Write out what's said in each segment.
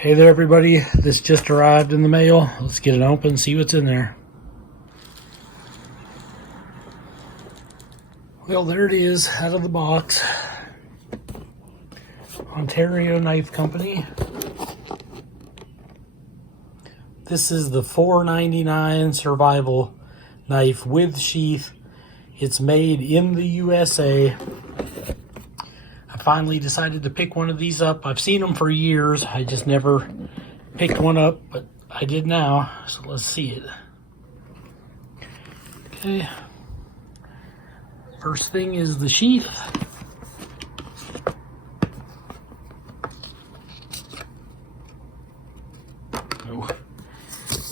Hey there everybody, this just arrived in the mail. Let's get it open, see what's in there. Well, there it is, out of the box. Ontario Knife Company. This is the $4.99 survival knife with sheath. It's made in the USA. I finally decided to pick one of these up. I've seen them for years. I just never picked one up, but I did now. So let's see it. Okay. First thing is the sheath. Oh.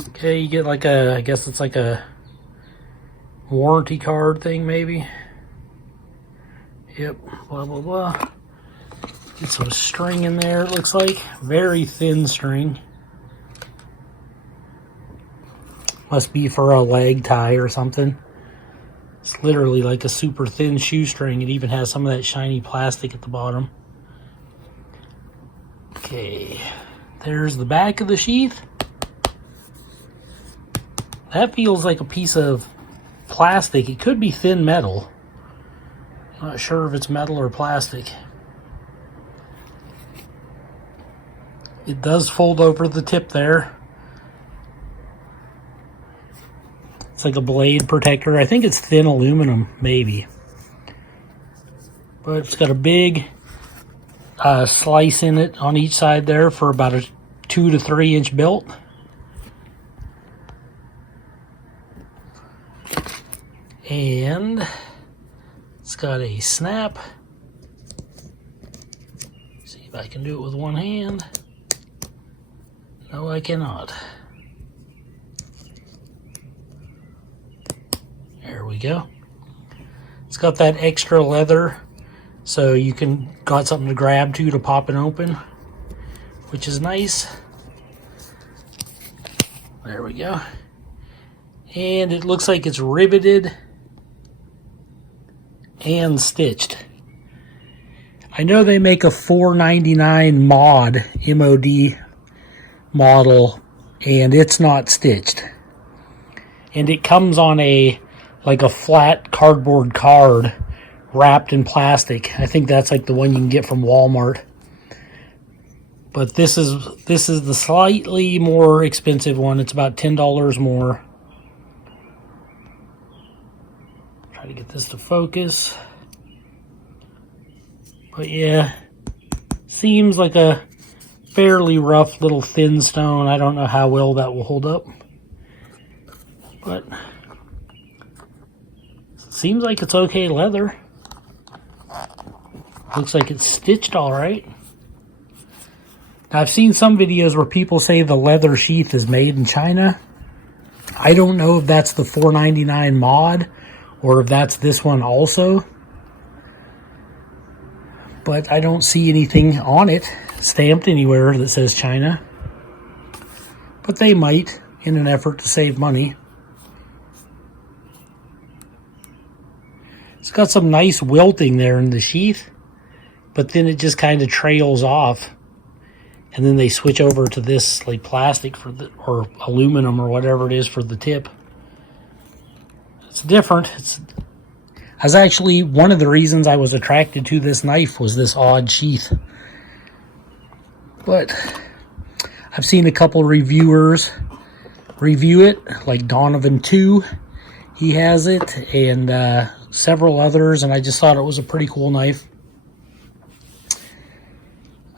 Okay, you get like a, I guess it's like a warranty card thing maybe. Yep, blah, blah, blah. Get some string in there, it looks like. Very thin string. Must be for a leg tie or something. It's literally like a super thin shoestring. It even has some of that shiny plastic at the bottom. Okay, there's the back of the sheath. That feels like a piece of plastic. It could be thin metal. Not sure if it's metal or plastic. It does fold over the tip there. It's like a blade protector. I think it's thin aluminum, maybe. But it's got a big slice in it on each side there for about a 2 to 3 inch belt. And it's got a snap. See if I can do it with one hand. No, I cannot. There we go. It's got that extra leather, so you can got something to grab to pop it open, which is nice. There we go. And it looks like it's riveted and stitched. I know they make a $4.99 mod model, and it's not stitched. And it comes on like a flat cardboard card wrapped in plastic. I think that's like the one you can get from Walmart. But this is the slightly more expensive one. It's about $10 more. Try to get this to focus. But yeah, seems like a fairly rough little thin stone. I don't know how well that will hold up, but it seems like it's okay leather. Looks like it's stitched all right. Now, I've seen some videos where people say the leather sheath is made in China. I don't know if that's the $4.99 mod or if that's this one also, but I don't see anything on it stamped anywhere that says China. But they might, in an effort to save money. It's got some nice welting there in the sheath, but then it just kind of trails off, and then they switch over to this like plastic for the, or aluminum or whatever it is for the tip. It's different. That's actually one of the reasons I was attracted to this knife, was this odd sheath. But I've seen a couple reviewers review it, like Donovan 2, he has it, and several others, and I just thought it was a pretty cool knife.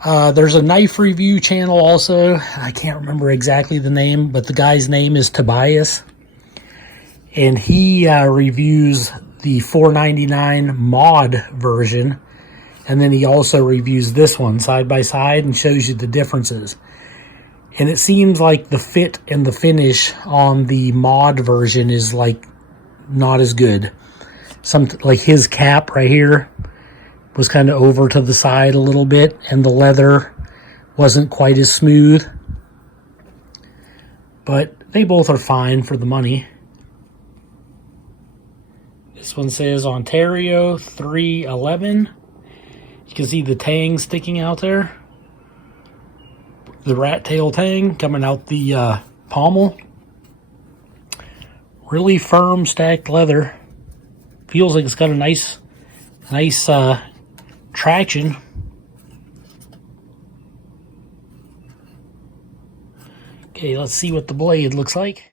There's a knife review channel also. I can't remember exactly the name, but the guy's name is Tobias, and he reviews the $4.99 mod version. And then he also reviews this one side by side and shows you the differences. And it seems like the fit and the finish on the mod version is like not as good. Like his cap right here was kind of over to the side a little bit, and the leather wasn't quite as smooth. But they both are fine for the money. This one says Ontario 311. You can see the Tang sticking out there. the rat tail tang coming out the pommel. Really firm stacked leather. Feels like it's got a nice traction. Okay, let's see what the blade looks like.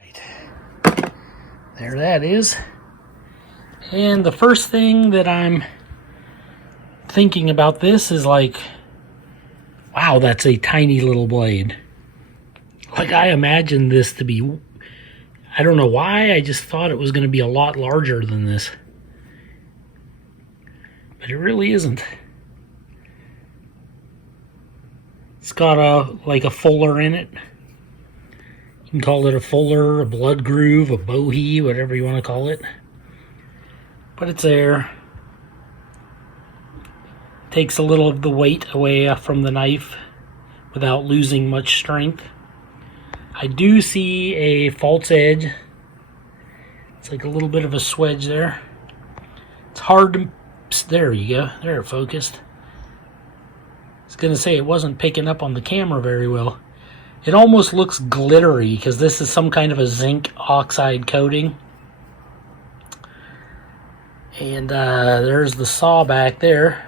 Right. There that is. And the first thing that I'm thinking about this is like, wow, that's a tiny little blade. Like, I imagined this to be, I don't know why, I just thought it was going to be a lot larger than this. But it really isn't. It's got like a fuller in it. You can call it a fuller, a blood groove, a bohea, whatever you want to call it. But it's there. Takes a little of the weight away from the knife without losing much strength. I do see a false edge. It's like a little bit of a swedge there. It's hard to... There you go. There, it focused. I was going to say it wasn't picking up on the camera very well. It almost looks glittery because this is some kind of a zinc oxide coating. And there's the saw back there.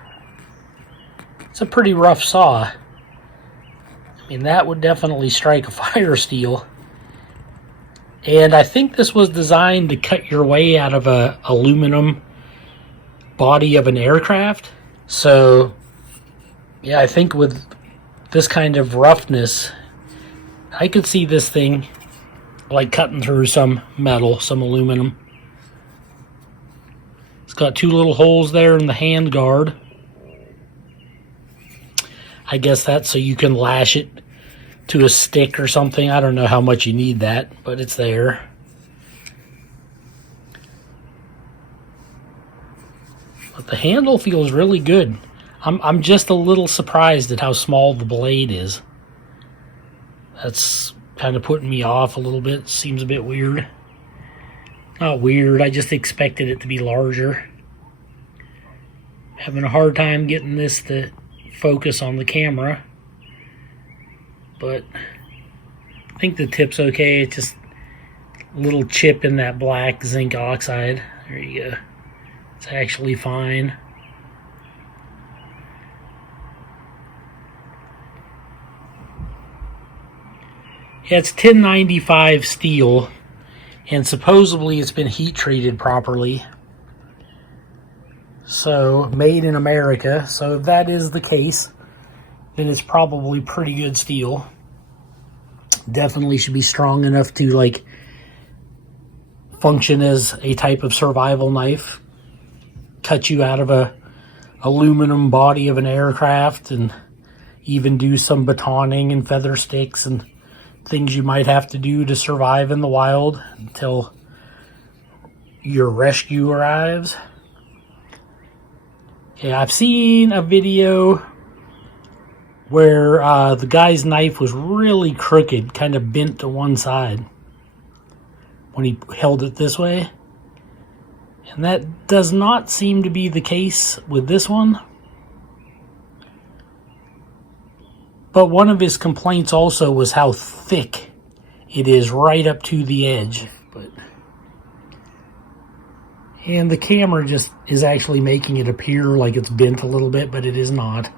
It's a pretty rough saw. I mean, that would definitely strike a fire steel. And I think this was designed to cut your way out of a aluminum body of an aircraft. So, yeah, I think with this kind of roughness, I could see this thing like cutting through some metal, some aluminum. It's got two little holes there in the hand guard. I guess that's so you can lash it to a stick or something. I don't know how much you need that, but it's there. But the handle feels really good. I'm just a little surprised at how small the blade is. That's kind of putting me off a little bit. Seems a bit weird. Not weird, I just expected it to be larger. Having a hard time getting this to focus on the camera, but I think the tip's okay. It's just a little chip in that black zinc oxide. There you go. It's actually fine. Yeah, it's 1095 steel, and supposedly it's been heat treated properly. So, made in America. So if that is the case, then it's probably pretty good steel. Definitely should be strong enough to like function as a type of survival knife. Cut you out of a aluminum body of an aircraft, and even do some batoning and feather sticks and things you might have to do to survive in the wild until your rescue arrives. Yeah, I've seen a video where the guy's knife was really crooked, kind of bent to one side when he held it this way. And that does not seem to be the case with this one. But one of his complaints also was how thick it is right up to the edge. And the camera just is actually making it appear like it's bent a little bit, but it is not.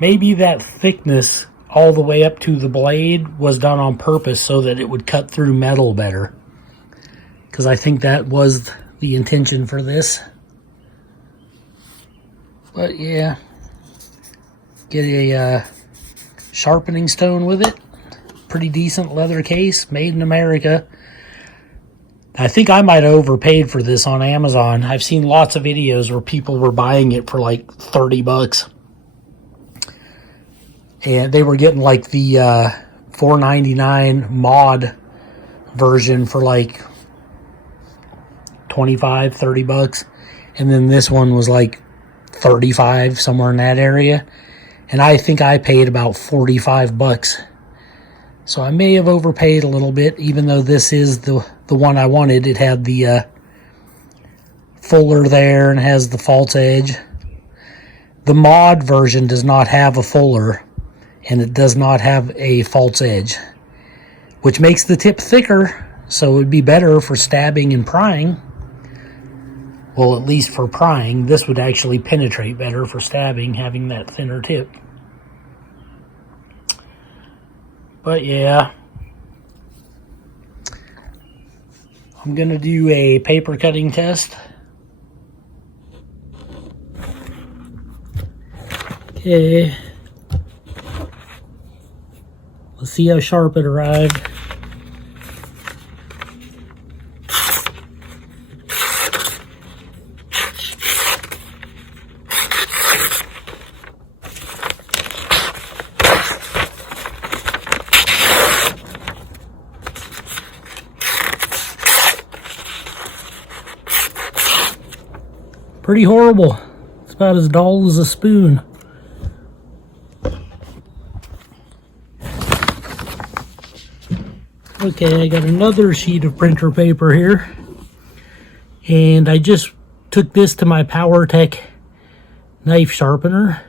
Maybe that thickness all the way up to the blade was done on purpose so that it would cut through metal better. Because I think that was the intention for this. But yeah, get a sharpening stone with it. Pretty decent leather case, made in America. I think I might have overpaid for this on Amazon. I've seen lots of videos where people were buying it for like 30 bucks. And they were getting like the $4.99 mod version for like 25, 30 bucks. And then this one was like 35, somewhere in that area. And I think I paid about 45 bucks. So I may have overpaid a little bit, even though this is the one I wanted. It had the fuller there and has the false edge. The mod version does not have a fuller, and it does not have a false edge, which makes the tip thicker, so it would be better for stabbing and prying. Well, at least for prying, this would actually penetrate better for stabbing, having that thinner tip. But yeah, I'm going to do a paper cutting test. Okay. Let's see how sharp it arrived. Pretty horrible. It's about as dull as a spoon. Okay, I got another sheet of printer paper here, and I just took this to my PowerTech knife sharpener.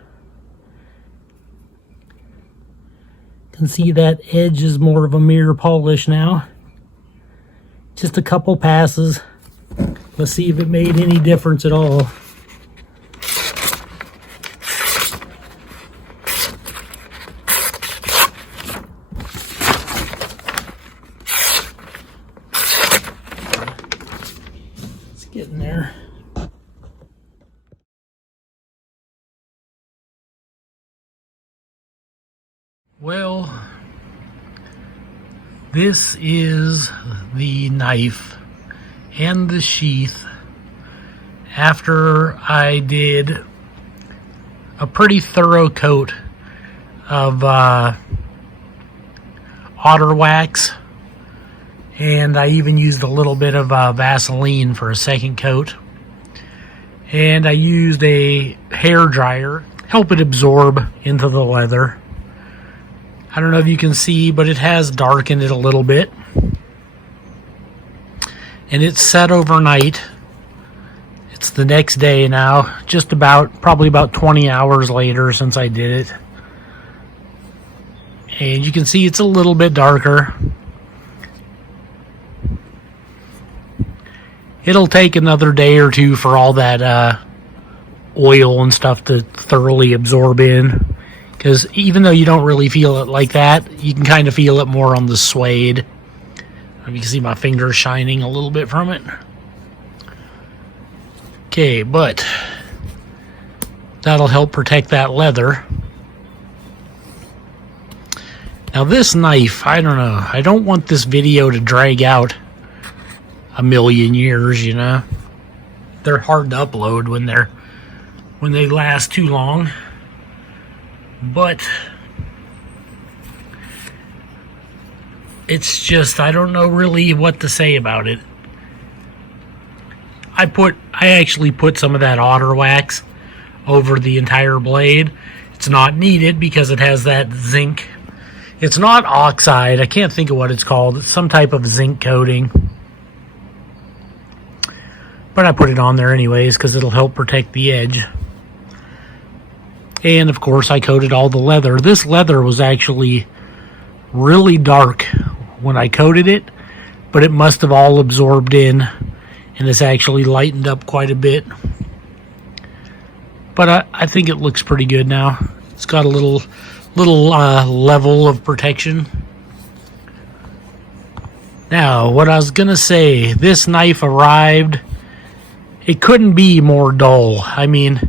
You can see that edge is more of a mirror polish now. Just a couple passes. Let's see if it made any difference at all. It's getting there. Well, this is the knife and the sheath after I did a pretty thorough coat of otter wax, and I even used a little bit of Vaseline for a second coat, and I used a hair dryer, help it absorb into the leather. I don't know if you can see, but it has darkened it a little bit. And it's set overnight. It's the next day now, probably about 20 hours later since I did it. And you can see it's a little bit darker. It'll take another day or two for all that oil and stuff to thoroughly absorb in. Because even though you don't really feel it like that, you can kind of feel it more on the suede. You can see my fingers shining a little bit from it. Okay, but that'll help protect that leather. Now this knife, I don't know. I don't want this video to drag out a million years, you know. They're hard to upload when they last too long. But it's just, I don't know really what to say about it. I actually put some of that otter wax over the entire blade. It's not needed because it has that zinc. It's not oxide. I can't think of what it's called. It's some type of zinc coating. But I put it on there anyways because it'll help protect the edge. And of course I coated all the leather. This leather was actually really dark when I coated it, but it must have all absorbed in, and it's actually lightened up quite a bit. But I think it looks pretty good now. It's got a little level of protection. Now, what I was gonna say, this knife arrived, it couldn't be more dull. I mean,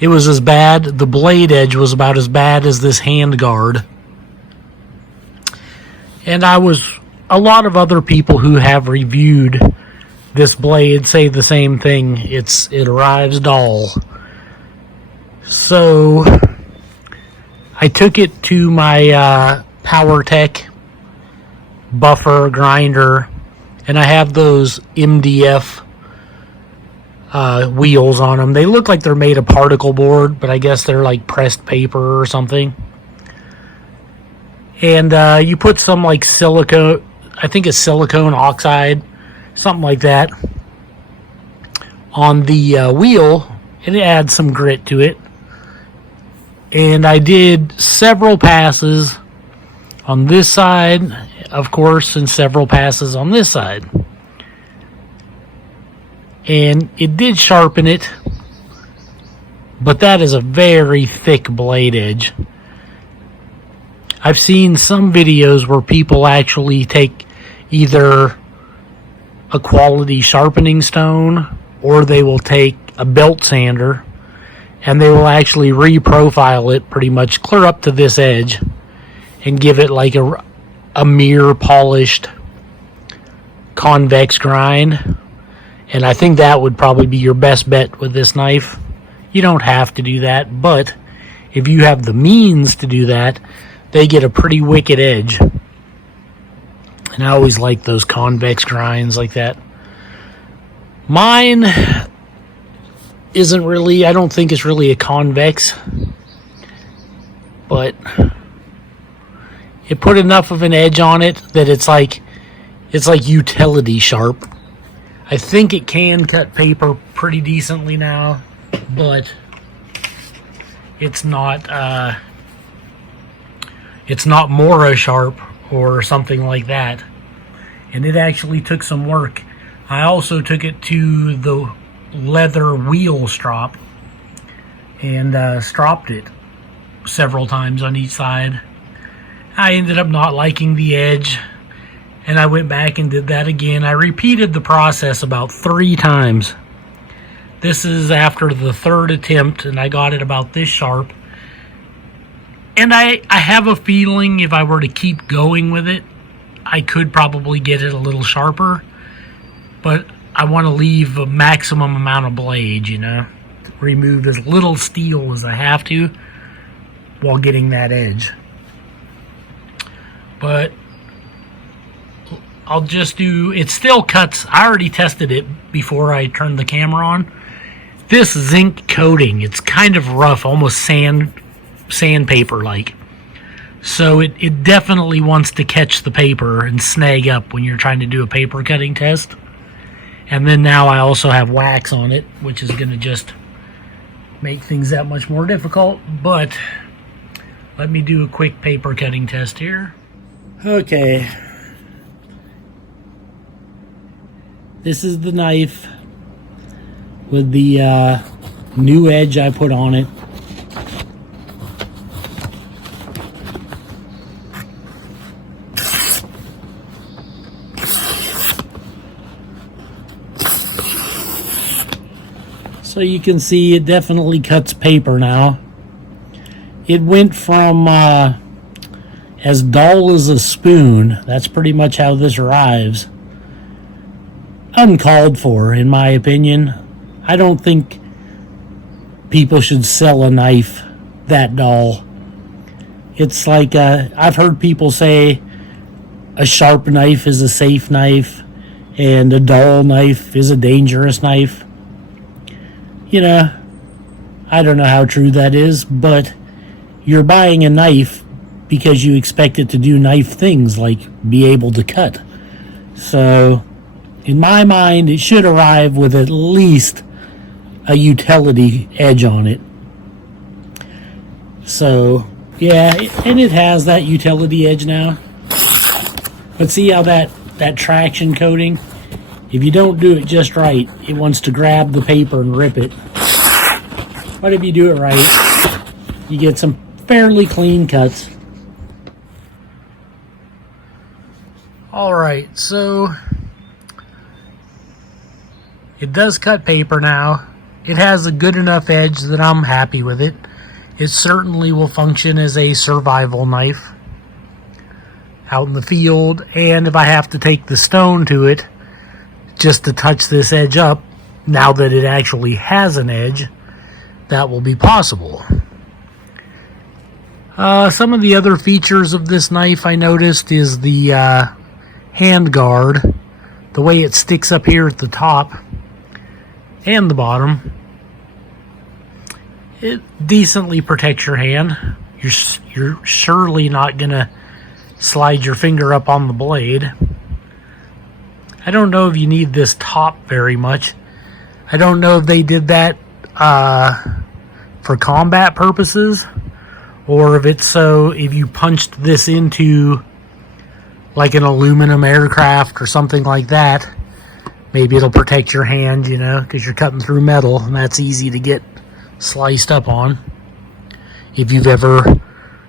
it was as bad, the blade edge was about as bad as this hand guard. And a lot of other people who have reviewed this blade say the same thing. It arrives dull. So I took it to my PowerTech buffer grinder, and I have those MDF wheels on them. They look like they're made of particle board, but I guess they're like pressed paper or something. And you put some like silicone, I think it's silicone oxide, something like that, on the wheel, and it adds some grit to it. And I did several passes on this side, of course, and several passes on this side. And it did sharpen it, but that is a very thick blade edge. I've seen some videos where people actually take either a quality sharpening stone, or they will take a belt sander and they will actually reprofile it pretty much clear up to this edge and give it like a mirror polished convex grind. And I think that would probably be your best bet with this knife. You don't have to do that, but if you have the means to do that, they get a pretty wicked edge. And I always like those convex grinds like that. Mine isn't really, I don't think it's really a convex, but it put enough of an edge on it that it's like utility sharp. I think it can cut paper pretty decently now, but it's not Mora sharp or something like that. And it actually took some work. I also took it to the leather wheel strop and stropped it several times on each side. I ended up not liking the edge, and I went back and did that again. I repeated the process about 3 times. This is after the 3rd attempt, and I got it about this sharp. And I have a feeling if I were to keep going with it, I could probably get it a little sharper. But I want to leave a maximum amount of blade, you know. Remove as little steel as I have to while getting that edge. But I'll just do, it still cuts. I already tested it before I turned the camera on. This zinc coating, it's kind of rough, almost sandpaper like. So it definitely wants to catch the paper and snag up when you're trying to do a paper cutting test. And then now I also have wax on it, which is going to just make things that much more difficult. But let me do a quick paper cutting test here. Okay. This is the knife with the new edge I put on it. So you can see it definitely cuts paper now. It went from as dull as a spoon. That's pretty much how this arrives. Uncalled for, in my opinion. I don't think people should sell a knife that dull. It's like, I've heard people say a sharp knife is a safe knife and a dull knife is a dangerous knife. You know, I don't know how true that is, but you're buying a knife because you expect it to do knife things like be able to cut. So, in my mind, it should arrive with at least a utility edge on it. So, yeah, and it has that utility edge now. But see how that traction coating, if you don't do it just right, it wants to grab the paper and rip it. But if you do it right, you get some fairly clean cuts. Alright, so it does cut paper now. It has a good enough edge that I'm happy with it. It certainly will function as a survival knife out in the field, and if I have to take the stone to it just to touch this edge up, now that it actually has an edge, that will be possible. Some of the other features of this knife I noticed is the hand guard, the way it sticks up here at the top and the bottom. It decently protects your hand. You're surely not gonna slide your finger up on the blade. I don't know if you need this top very much. I don't know if they did that for combat purposes, or if it's so if you punched this into like an aluminum aircraft or something like that, maybe it'll protect your hand, you know, because you're cutting through metal, and that's easy to get sliced up on. If you've ever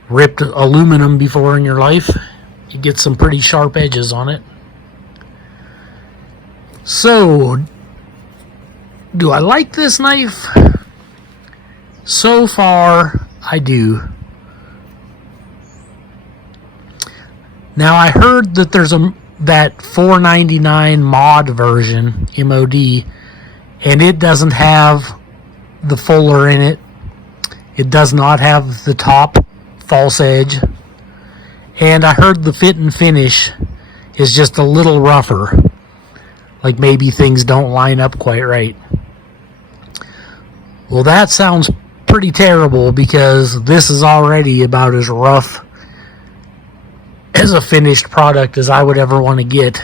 ripped aluminum before in your life, you get some pretty sharp edges on it. So, do I like this knife? So far, I do. Now, I heard that there's that $4.99 mod version, MOD, and it doesn't have the fuller in it. It does not have the top false edge. And I heard the fit and finish is just a little rougher. Like maybe things don't line up quite right. Well, that sounds pretty terrible, because this is already about as rough as a finished product as I would ever want to get.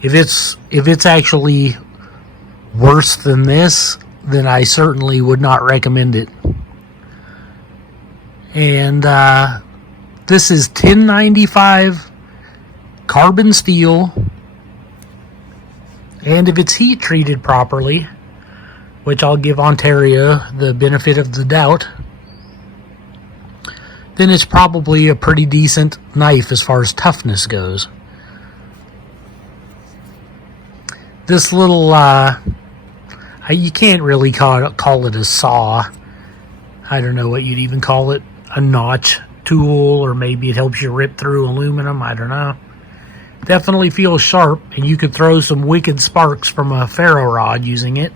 If it's actually worse than this, then I certainly would not recommend it. And this is 1095 carbon steel, and if it's heat treated properly, which I'll give Ontario the benefit of the doubt, then it's probably a pretty decent knife as far as toughness goes. This little, you can't really call it a saw. I don't know what you'd even call it. A notch tool, or maybe it helps you rip through aluminum. I don't know. Definitely feels sharp, and you could throw some wicked sparks from a ferro rod using it.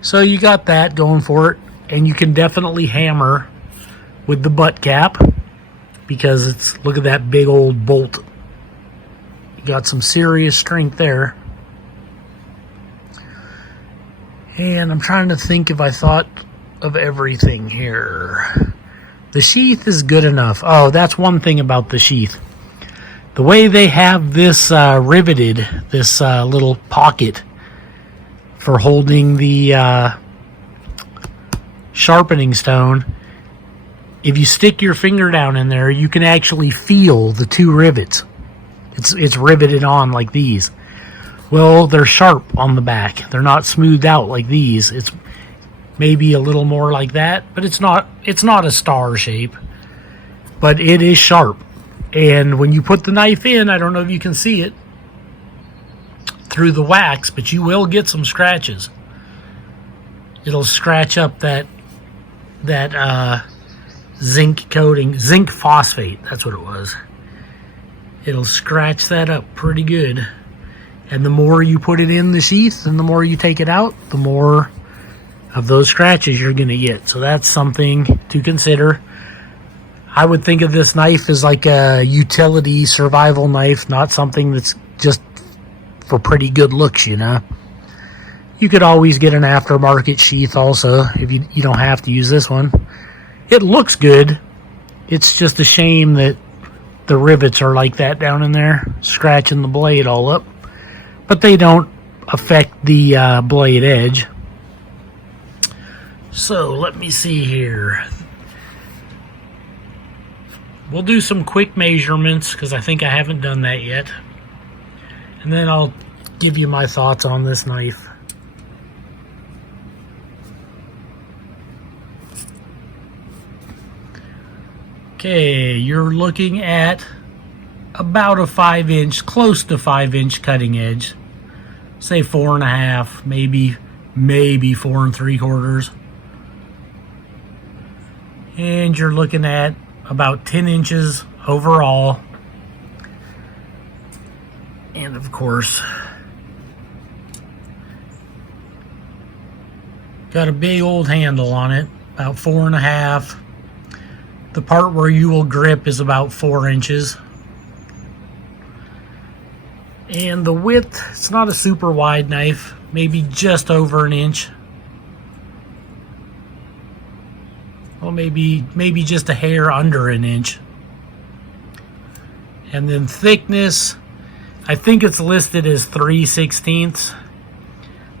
So you got that going for it, and you can definitely hammer with the butt cap, because it's, look at that big old bolt. You got some serious strength there. And I'm trying to think if I thought of everything here. The sheath is good enough. Oh, that's one thing about the sheath. The way they have this riveted, this little pocket for holding the sharpening stone, if you stick your finger down in there, you can actually feel the two rivets. It's riveted on like these. Well, they're sharp on the back. They're not smoothed out like these. It's maybe a little more like that, but it's not a star shape, but it is sharp. And when you put the knife in, I don't know if you can see it through the wax, but you will get some scratches. It'll scratch up that zinc coating, zinc phosphate, that's what it was. It'll scratch that up pretty good. And the more you put it in the sheath and the more you take it out, the more of those scratches you're going to get. So that's something to consider. I would think of this knife as like a utility survival knife, not something that's just for pretty good looks, you know. You could always get an aftermarket sheath also, if you don't have to use this one. It looks good. It's just a shame that the rivets are like that down in there, scratching the blade all up. But they don't affect the blade edge. So let me see here. We'll do some quick measurements, because I think I haven't done that yet. And then I'll give you my thoughts on this knife. Okay, you're looking at about a 5-inch, close to 5-inch cutting edge. Say 4.5, maybe 4 3/4. And you're looking at about 10 inches overall. And of course, got a big old handle on it, about 4.5. The part where you will grip is about 4 inches. And the width, it's not a super wide knife, maybe just over an inch. Well, maybe just a hair under an inch. And then thickness, I think it's listed as 3/16.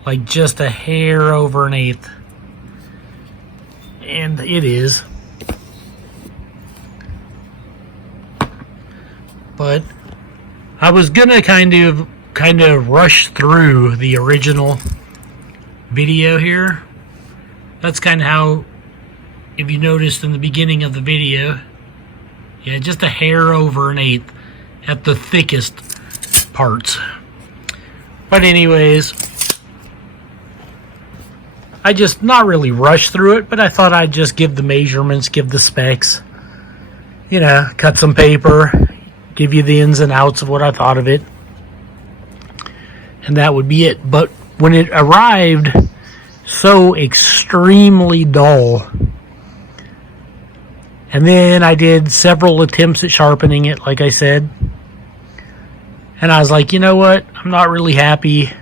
like just a hair over an eighth. And it is. But I was gonna kind of rush through the original video here. That's kind of how, if you noticed in the beginning of the video, yeah, just a hair over an eighth at the thickest parts. But anyways, I just not really rushed through it, but I thought I'd just give the measurements, give the specs, you know, cut some paper, give you the ins and outs of what I thought of it, and that would be it. But when it arrived so extremely dull, and then I did several attempts at sharpening it, like I said, and I was like, you know what, I'm not really happy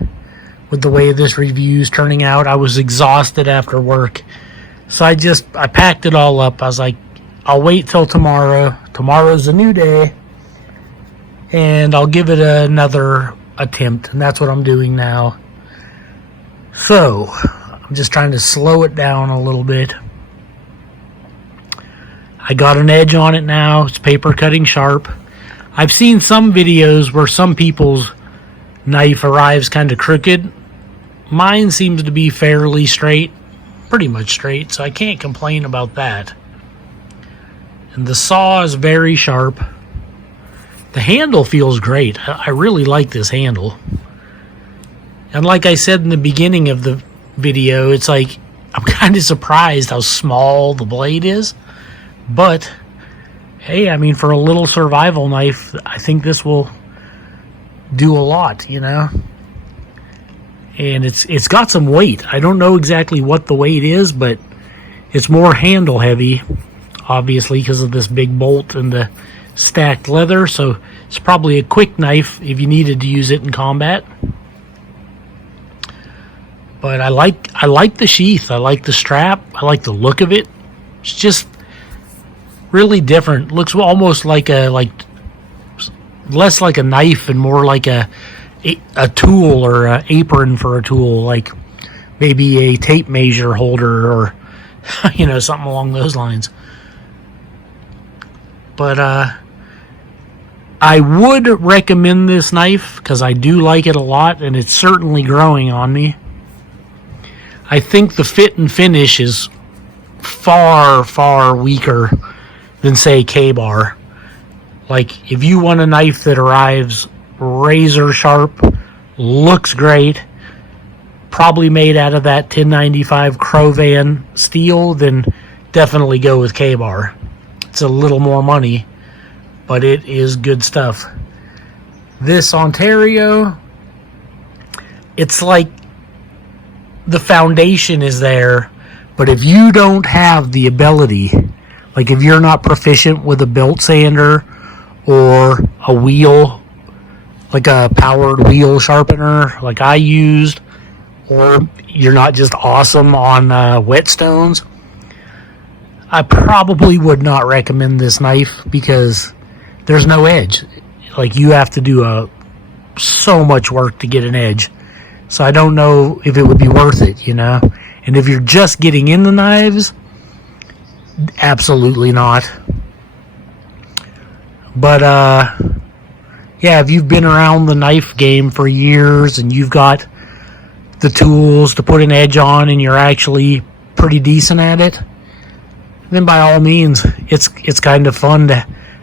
with the way this review is turning out. I was exhausted after work, so I packed it all up. I was like, I'll wait till tomorrow. Tomorrow's a new day, and I'll give it another attempt, and that's what I'm doing now. So I'm just trying to slow it down a little bit. I got an edge on it now. It's paper cutting sharp. I've seen some videos where some people's knife arrives kind of crooked. Mine seems to be fairly straight, pretty much straight, so I can't complain about that. And the saw is very sharp. The handle feels great. I really like this handle. And like I said in the beginning of the video, it's like I'm kind of surprised how small the blade is. But hey, I mean, for a little survival knife, I think this will do a lot, you know. And it's got some weight. I don't know exactly what the weight is, but it's more handle heavy, obviously, because of this big bolt and the stacked leather. So it's probably a quick knife if you needed to use it in combat. But I like the sheath. I like the strap. I like the look of it. It's just really different. Looks almost like less like a knife and more like a tool or an apron for a tool, like maybe a tape measure holder or you know, something along those lines. But I would recommend this knife because I do like it a lot, and it's certainly growing on me. I think the fit and finish is far, far weaker than, say, K-Bar. Like, if you want a knife that arrives razor sharp, looks great, probably made out of that 1095 Crovan steel, then definitely go with K-Bar. It's a little more money, but it is good stuff. This Ontario, it's like the foundation is there, but if you don't have the ability, like if you're not proficient with a belt sander or a wheel, like a powered wheel sharpener like I used, or you're not just awesome on whetstones, I probably would not recommend this knife because there's no edge. Like, you have to do so much work to get an edge. So I don't know if it would be worth it, you know? And if you're just getting into knives, absolutely not. But, yeah, if you've been around the knife game for years and you've got the tools to put an edge on and you're actually pretty decent at it, then by all means, it's kind of fun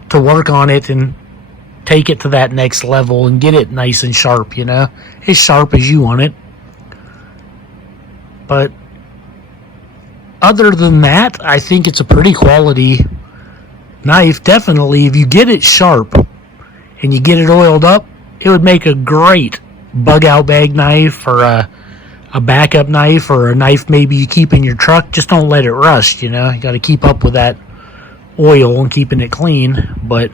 to work on it and take it to that next level and get it nice and sharp, you know? As sharp as you want it. But other than that, I think it's a pretty quality knife. Definitely, if you get it sharp and you get it oiled up, it would make a great bug out bag knife or a backup knife or a knife maybe you keep in your truck. Just don't let it rust, you know? You got to keep up with that oil and keeping it clean. But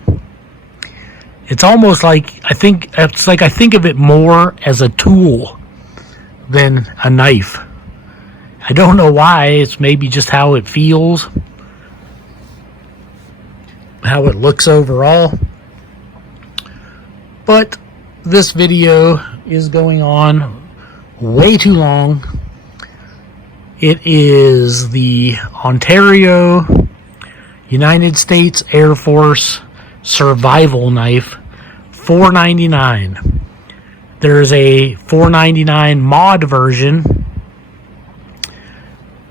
it's almost like I think of it more as a tool than a knife. I don't know why. It's maybe just how it feels, how it looks overall. But this video is going on way too long. It is the Ontario United States Air Force survival knife, $4.99. There's a $4.99 mod version,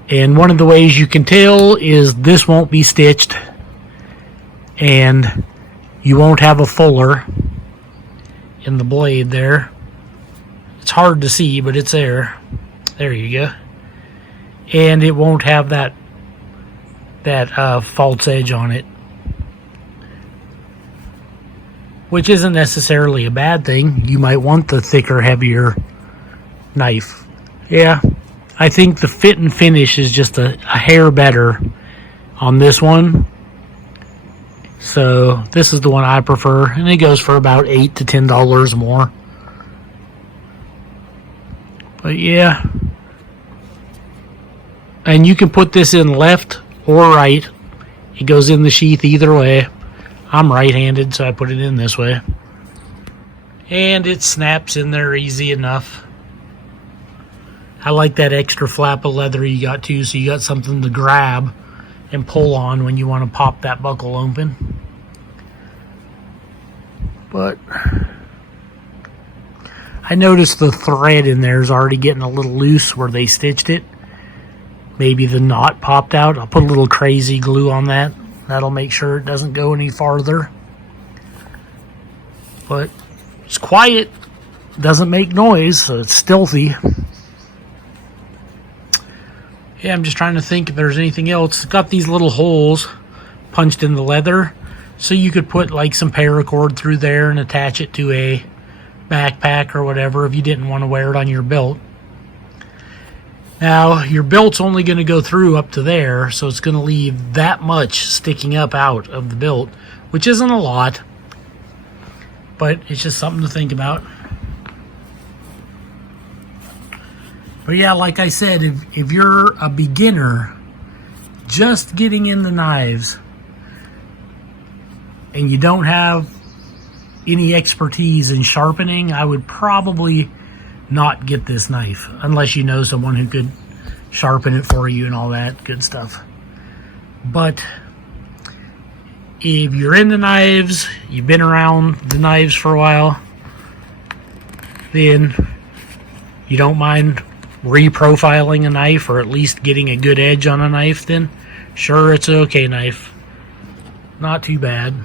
and one of the ways you can tell is this won't be stitched, and you won't have a fuller in the blade there. It's hard to see, but it's there. There you go. And it won't have that false edge on it, which isn't necessarily a bad thing. You might want the thicker, heavier knife. Yeah, I think the fit and finish is just a hair better on this one. So this is the one I prefer, and it goes for about $8 to $10 more. But yeah, and you can put this in left or right. It goes in the sheath either way. I'm right-handed, so I put it in this way. And it snaps in there easy enough. I like that extra flap of leather you got too, so you got something to grab and pull on when you want to pop that buckle open. But I noticed the thread in there is already getting a little loose where they stitched it. Maybe the knot popped out. I'll put a little crazy glue on that. That'll make sure it doesn't go any farther. But it's quiet. Doesn't make noise, so it's stealthy. Yeah, I'm just trying to think if there's anything else. It's got these little holes punched in the leather, so you could put like some paracord through there and attach it to a backpack or whatever if you didn't want to wear it on your belt. Now, your belt's only going to go through up to there, so it's going to leave that much sticking up out of the belt, which isn't a lot, but it's just something to think about. But yeah, like I said, if you're a beginner just getting into knives and you don't have any expertise in sharpening, I would probably not get this knife unless you know someone who could sharpen it for you and all that good stuff. But if you're into knives, you've been around the knives for a while, then you don't mind reprofiling a knife or at least getting a good edge on a knife, then sure, it's an okay knife. Not too bad.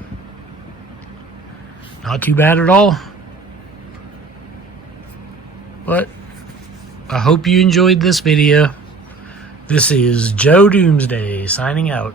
Not too bad at all. But I hope you enjoyed this video. This is Joe Doomsday signing out.